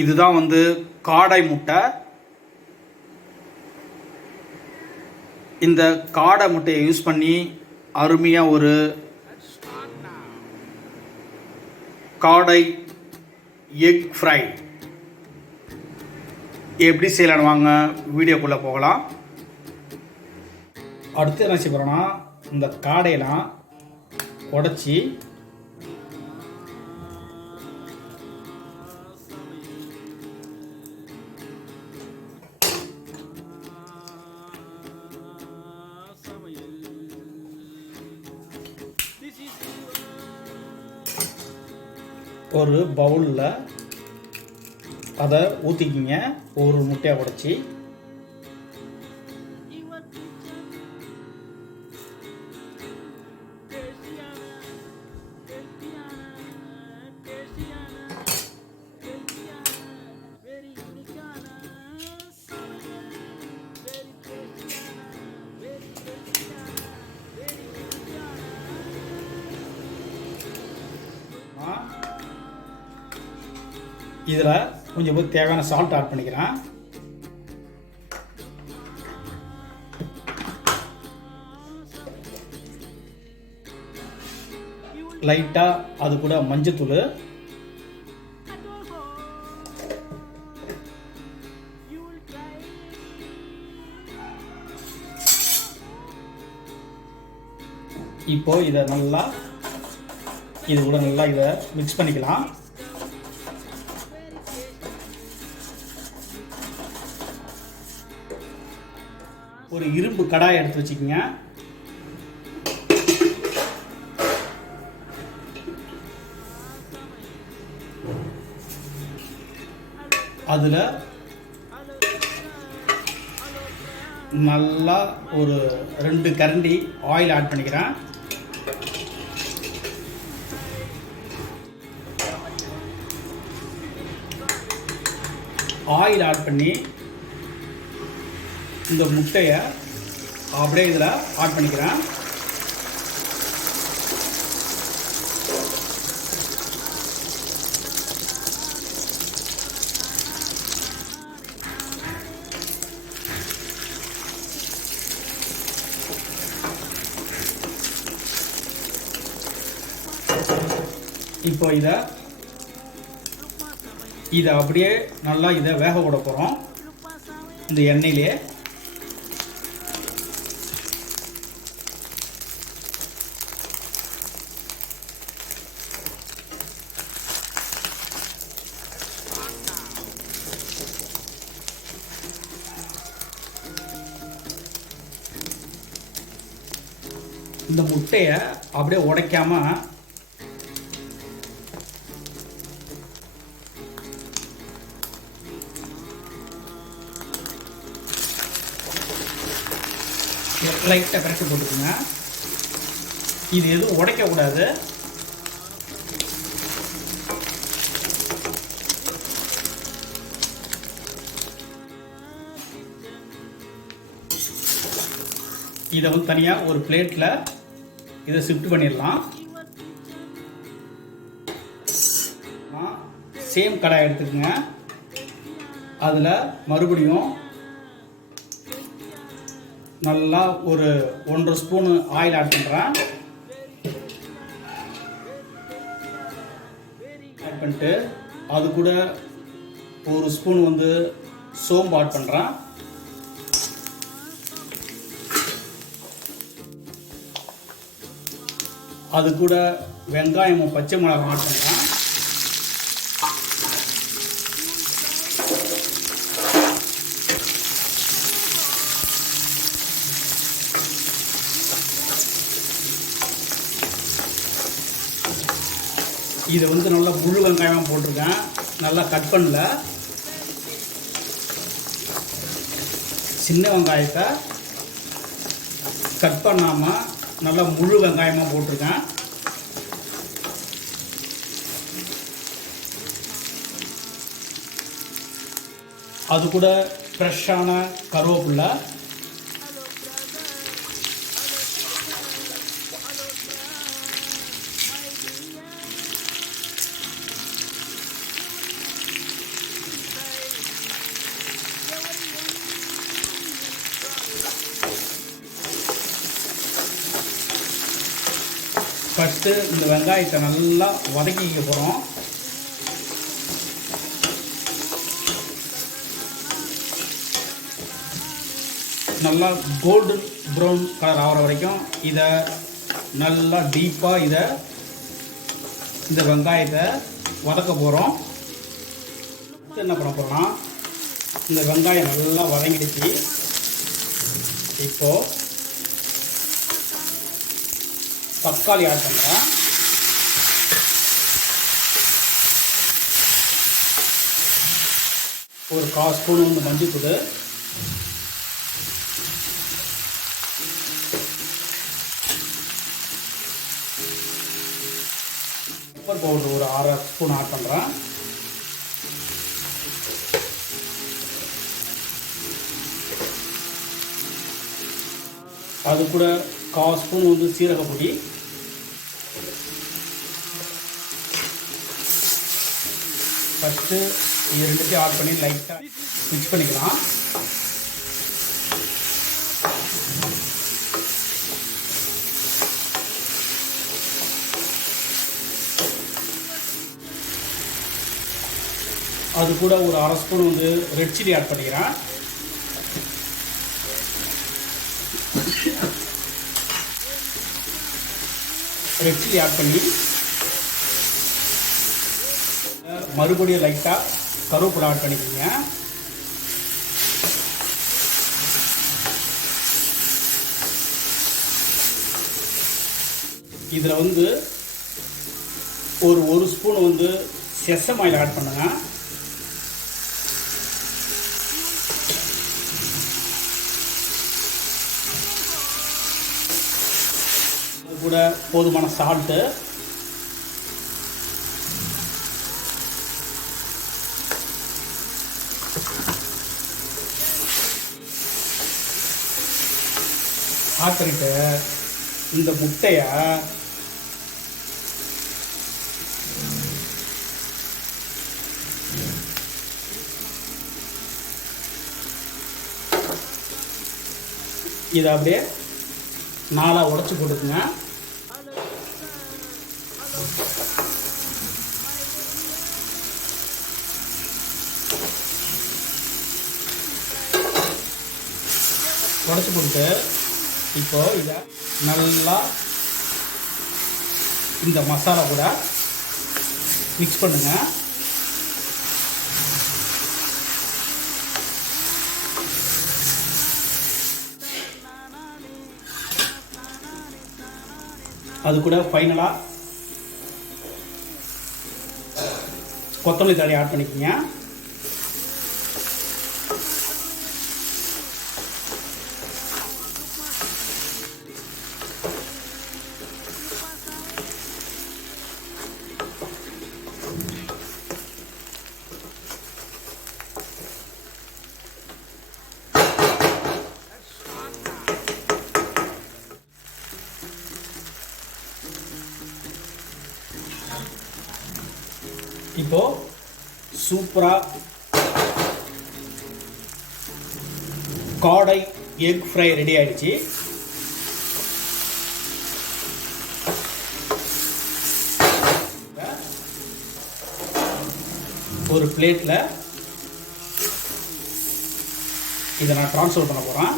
இதுதான் வந்து காடை முட்டை. இந்த காடை முட்டையை யூஸ் பண்ணி அருமையாக ஒரு காடை எக் ஃப்ரை எப்படி செய்யலான்னு வாங்க வீடியோக்குள்ளே போகலாம். அடுத்து என்ன செய்ய போகிறோன்னா, இந்த காடையெல்லாம் உடச்சி ஒரு பவுலில் அதை ஊற்றிக்கிங்க. ஒரு முட்டையை உடைச்சி இதில் கொஞ்சம் தேவையான சால்ட் ஆட் பண்ணிக்கிறேன். லைட்டாக அது கூட மஞ்சத்தூள், இப்போ இதை நல்லா இது கூட நல்லா இதை மிக்ஸ் பண்ணிக்கலாம். ஒரு இரும்பு கடாயை எடுத்து வச்சுக்கோங்க. அதில் நல்லா ஒரு 2 கரண்டி ஆயில் ஆட் பண்ணிக்கிறேன். ஆயில் ஆட் பண்ணி இந்த முட்டையை அப்படியே இதில் ஆட் பண்ணிக்கிறேன். இப்போ இதை அப்படியே நல்லா இதை வேக விட போகிறோம் இந்த எண்ணெயிலே. இந்த முட்டையை அப்படியே உடைக்காம லைட்டாக கரைச்சி போட்டுக்குங்க. இது எதுவும் உடைக்கக்கூடாது. இதை வந்து தனியாக ஒரு பிளேட்டில் இதை ஷிஃப்ட் பண்ணிடலாம். சேம் கடாய் எடுத்துக்கோங்க. அதில் மறுபடியும் நல்லா ஒரு 1.5 ஸ்பூனு ஆயில் ஆட் பண்ணுறேன். ஆட் பண்ணிட்டு அது கூட 1 ஸ்பூன் வந்து சோம்பு ஆட் பண்ணுறேன். அது கூட வெங்காயமும் பச்சை மிளகாய் ஆட் பண்ணுறேன். இதை வந்து நல்லா முழு வெங்காயமாக போட்டிருக்கேன், நல்லா கட் பண்ணல. சின்ன வெங்காயத்தை கட் பண்ணாமல் நல்லா முழு வெங்காயமாக போட்டிருக்கேன். அது கூட ஃப்ரெஷ்ஷான கருவேப்பிலை, ஃபஸ்ட்டு இந்த வெங்காயத்தை நல்லா வதக்கிக்க போகிறோம். நல்லா கோல்டன் ப்ரௌன் கலர் ஆகிற வரைக்கும் இதை நல்லா டீப்பாக இந்த வெங்காயத்தை வதக்க போகிறோம். என்ன பண்ண போகிறோம்னா, இந்த வெங்காயம் நல்லா வதங்கிடுச்சு. இப்போது தக்காளி ஆட் பண்ணுறேன். ஒரு 1/4 ஸ்பூன் வந்து மஞ்சள்தூள், பெப்பர் பவுடர் ஒரு 1/2 ஸ்பூன் ஆட் பண்ணுறேன். அது கூட 1/4 ஸ்பூன் வந்து சீரக பொடி, ஃபஸ்ட்டு இது ரெண்டுத்தையும் ஆட் பண்ணி லைட்டாக மிக்ஸ் பண்ணிக்கலாம். அது கூட ஒரு 1/2 ஸ்பூன் வந்து ரெட் சில்லி ஆட் பண்ணிக்கிறேன். ரெட் சில்லி ஆட் பண்ணி மறுபடியும் லைட்டாக கருவேப்பிலை ஆட் பண்ணிக்கோங்க. இதில் வந்து ஒரு ஸ்பூன் வந்து செசமாயில் ஆட் பண்ணுங்க. அது கூட போதுமான சால்ட்டு, ஆட் பண்ணிட்டு இந்த முட்டையை இதை அப்படியே 4 உடைச்சு போட்டுக்குங்க. உடைச்சு போட்டு இப்போ இதை நல்லா இந்த மசாலா கூட மிக்ஸ் பண்ணுங்க. அது கூட ஃபைனலாக கொத்தமல்லி தழை ஆட் பண்ணிக்கோங்க. இப்போ சூப்பராக காடை எக் ஃப்ரை ரெடி ஆயிடுச்சு. ஒரு பிளேட்டில் இதை நான் ட்ரான்ஸ்ஃபர் பண்ண போகிறேன்.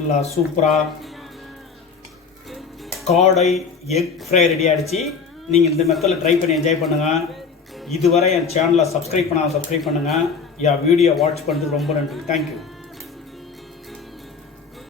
நல்லா சூப்பராக காடை எக் ஃப்ரை ரெடி ஆகிடுச்சு. நீங்கள் இந்த மெத்தடில் ட்ரை பண்ணி என்ஜாய் பண்ணுங்கள். இதுவரை என் சேனலை சப்ஸ்கிரைப் பண்ணுங்கள். என் வீடியோ வாட்ச் பண்ணுறதுக்கு ரொம்ப நன்றி. தேங்க்யூ.